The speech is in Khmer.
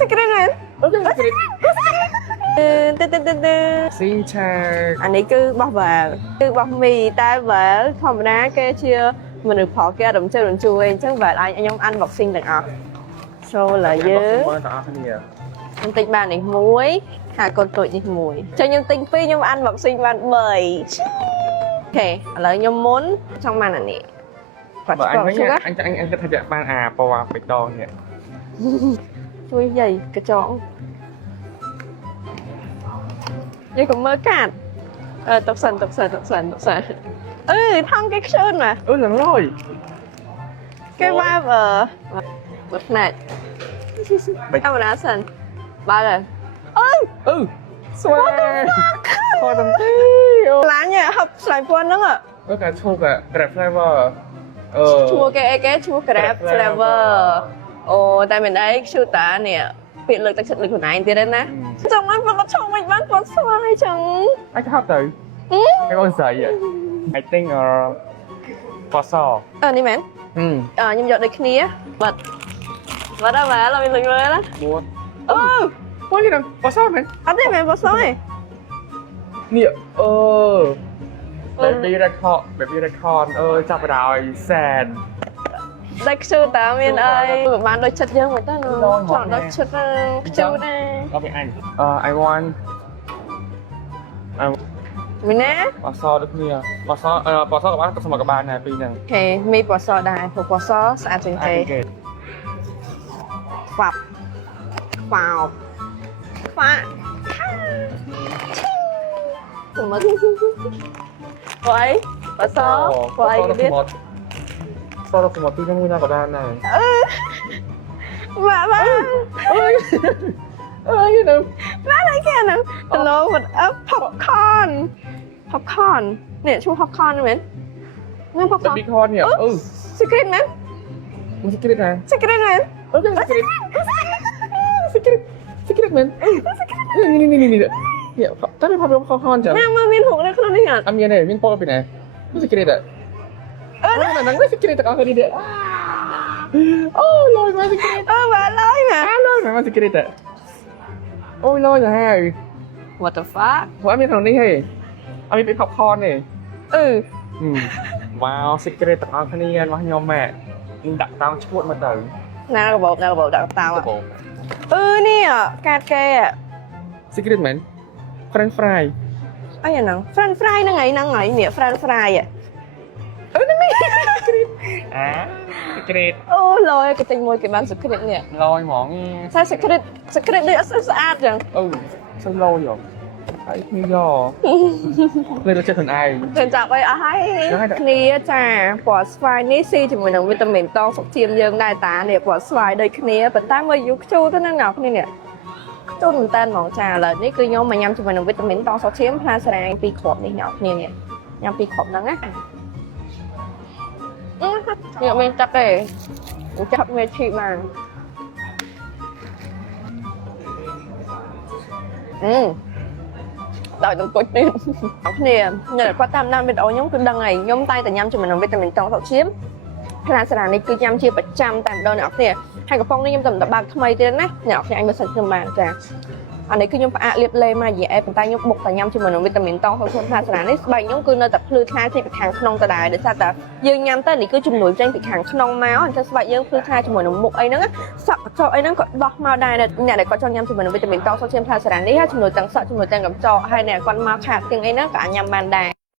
secret មែន secret ស៊ីឆា អានេះគឺបោះវ៉ាល់គឺបោះមីតែវ៉ាល់ធម្មតាគេជាមនុស្សប្រុសគេរំជើរំជួយអញ្ចឹងវ៉ាល់ឲ្យខ្ញុំ unboxing ទាំងអស់ so ឡើយយើង មើលទាំងអស់គ្នា ខ្ញុំទិញបាននេះមួយហើយកូនតូចនេះមួយចឹងខ្ញុំទិញពីរខ្ញុំ unboxing បាន3អូខេឥឡូវខ្ញុំមុនចង់បានអានេះគាត់ បើអញ ឆ្ក វិញ ល់ អញគិតថាបានអាពណ៌បៃតងនេះ ជួយយាយកញ្ចក់យាយកុំមើលកាត់តុកសិនអឺថងគេខ្ជឿនមក អឺឡើងលយ គេវ៉ាបមើលផ្នែកអមណាសិនបើអឺ អឺស្វាខតន្ទីអូ ឡាញហឹបស្លាយពណ៌ហ្នឹង អឺកាឈូក Grab Flavor ឈ្មោះគេអីគេឈ្មោះ Grab Flavor អូតែមិនអីខ្ជូតានេះពាក្យលើកទឹកចិត្តលើខ្លួនឯងទៀតណាចង់បានគាត់ឆោមិនបានគាត់ស្វាយចឹង anh học tới cái con giấy vậy I think có sò នេះមែន ខ្ញុំយកដូចគ្នាបាត់ដល់មកឡើយមានលុយមើលណា mua អូ có gì đâu có sò này អត់ទេមែនបោះសយ nè baby record chọc vào đòi sàn ដាច់ខ្ជូតាមានអីបានដូចចិត្តយើងមិនទៅចង់ដូចចិត្តខ្ជូដែរ có bị anh I want មានណា có sò được nè có sò các bạn có sò các bạn này vì rằng អូខេមានបោះសដែរព្រោះបោះសស្អាតជាងគេ ai kể ខ្វាប់ខ្វោបខ្វាក់ទៅមកបើអីបោះសបើអីគេទៀត sò được một tí trong nguyên các bạn này ម៉ាក់ ơi you know ម៉ាក់អីគេហ្នឹង Hello what up popcorn នេះឈ្មោះ popcorn មែនហ្នឹង popcorn baby con nhỉ secret មែន มันsecret này secret មែន secret man นี่เนี่ยตั้งแต่พาไปเข้าห้องจ้ะ ញ៉ាំមកមានហុកនៅក្នុងនេះអត់ អាមានទេមានពណ៌ពីណាមិន secret ទេហ្នឹងមិន secret ទាំងអស់គ្នាទេអូលយមក secret បាទឡើយម៉ា លយមក secret ទេអូយលយទៅហើយ What the fuck ព្រោះអត់មានក្នុងនេះទេអត់មានពី popcorn ទេវ៉ាវ secret ទាំងអស់គ្នារបស់ខ្ញុំម៉ែខ្ញុំដាក់តាមឈ្មោះមកទៅ ណារបបដាក់តាវនេះកាត់គេ secret មែន French fry អីហ្នឹង French fry ហ្នឹងហើយនេះ French fry ហ្នឹងនេះ secret អូលយគេទិញមួយគេបាន secret នេះ លយហ្មង តែ secret ដូចអត់ស្អាតចឹង សឹងលយហ៎ហើយគ្នាយកលើចិត្តខ្លួនឯង ចឹងចាប់អីអស់ហើយគ្នាចាពណ៌ស្វាយនេះស៊ីជាមួយនឹងវីតាមីនតសុខជាតិយើងដែរតានេះពណ៌ស្វាយដូចគ្នាប៉ុន្តែមើលយូរខ្ជូលទៅណាអ្នកគ្នានេះខ្ជូលមែនតើហ្មងចាឥឡូវនេះគឺខ្ញុំមកញ៉ាំជាមួយនឹងវីតាមីនតសុខជាតិផ្លែសារ៉ា2គ្រាប់នេះអ្នកគ្នានេះញ៉ាំ2គ្រាប់ហ្នឹងណាខ្ញុំមានទឹកទេចាប់មេឈីបានដល់ទៅគុជនេះអ្នកគ្នាញ៉ាំគាត់តាមដានវីដេអូខ្ញុំគឺដឹងហើយខ្ញុំតែញ៉ាំជាមួយនឹងវីតាមីនតសុខជាតិផ្លែសារ៉ានេះគឺញ៉ាំជាប្រចាំតែម្ដងអ្នកគ្នាហើយកំប៉ុងនេះខ្ញុំតែបើកថ្មីទៀតណាអ្នកគ្នាអញមើលសិនខ្ញុំបានចាអានេះគឺខ្ញុំផ្អាកលាបលេមកយេប៉ុន្តែខ្ញុំបុកតែញ៉ាំជាមួយនឹងវីតាមីនតសុខជាតិផ្លែសារ៉ានេះស្បែកខ្ញុំគឺនៅតែភ្លឺថ្លាជាងពីខាងក្នុងទៅដែរដោយសារតែយើងញ៉ាំទៅនេះគឺជំនួយចេញពីខាងក្នុងមកអញ្ចឹងស្បែកយើងភ្លឺថ្លាជាមួយនឹងមុខអីហ្នឹងសក់កញ្ចក់អីហ្នឹងក៏ដោះមកដែរអ្នកដែលគាត់ចង់ញ៉ាំជាមួយនឹងវីតាមីនតសុខជាតិផ្លែសារ៉ានេះហើយជំនួយទាំងសក់ជំនួយទាំងកញ្ចក់ហើយអ្នកគាត់មកខាតទាំងអីហ្នឹងក៏អាចញ៉ាំបានដែរ